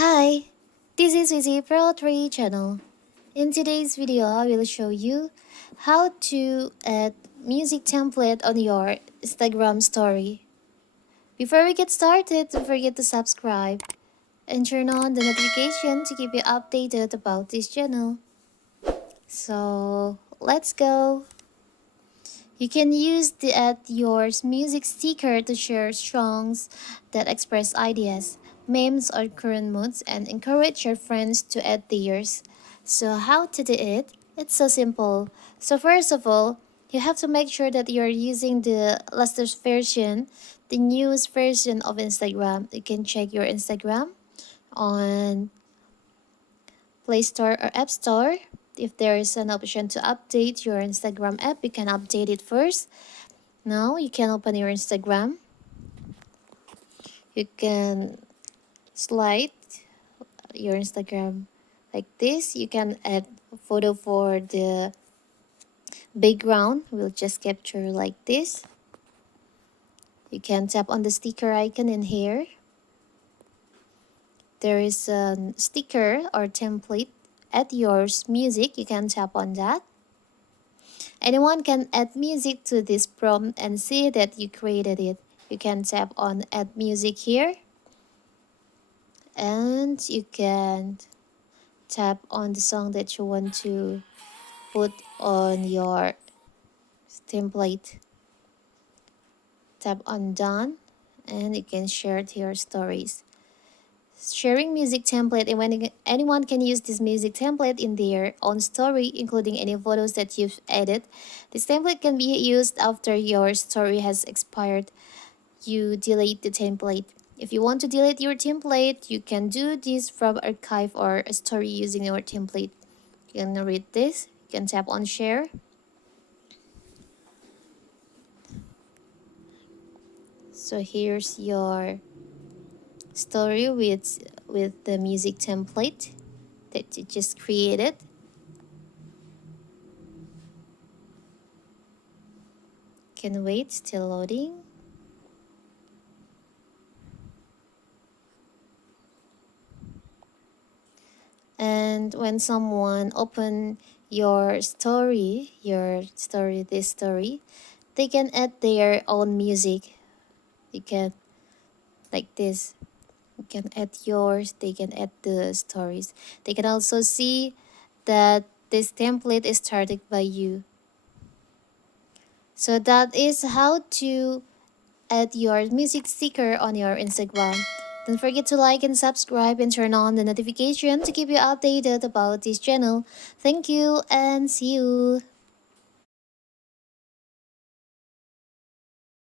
Hi, this is Vizi Pro 3 channel. In today's video, I will show you how to add music template on your Instagram story. Before we get started, don't forget to subscribe and turn on the notification to keep you updated about this channel. So, let's go. You can use the add your music sticker to share songs that express ideas, memes, or current moods and encourage your friends to add theirs. So how to do it? It's so simple. So first of all, you have to make sure that you're using the latest version, the newest version of Instagram. You can check your Instagram on Play Store or App Store. If there is an option to update your Instagram app, you can update it first. Now you can open your Instagram. You can slide your Instagram like this. You can add a photo for the background. We'll just capture like this. You can tap on the sticker icon in here. There is a sticker or template. Add your music. You can tap on that. Anyone can add music to this prompt and see that you created it. You can tap on add music here. And you can tap on the song that you want to put on your template. Tap on done and you can share it to your stories. Sharing music template, and anyone can use this music template in their own story, including any photos that you've added. This template can be used after your story has expired. You delete the template. If you want to delete your template, you can do this from archive or a story using your template. You can read this. You can tap on share. So here's your story with the music template that you just created. Can wait, still loading. And when someone open this story, they can add their own music. You can like this. You can add yours, they can add the stories. They can also see that this template is started by you. So that is how to add your music sticker on your Instagram. Don't forget to like and subscribe and turn on the notification to keep you updated about this channel. Thank you and see you.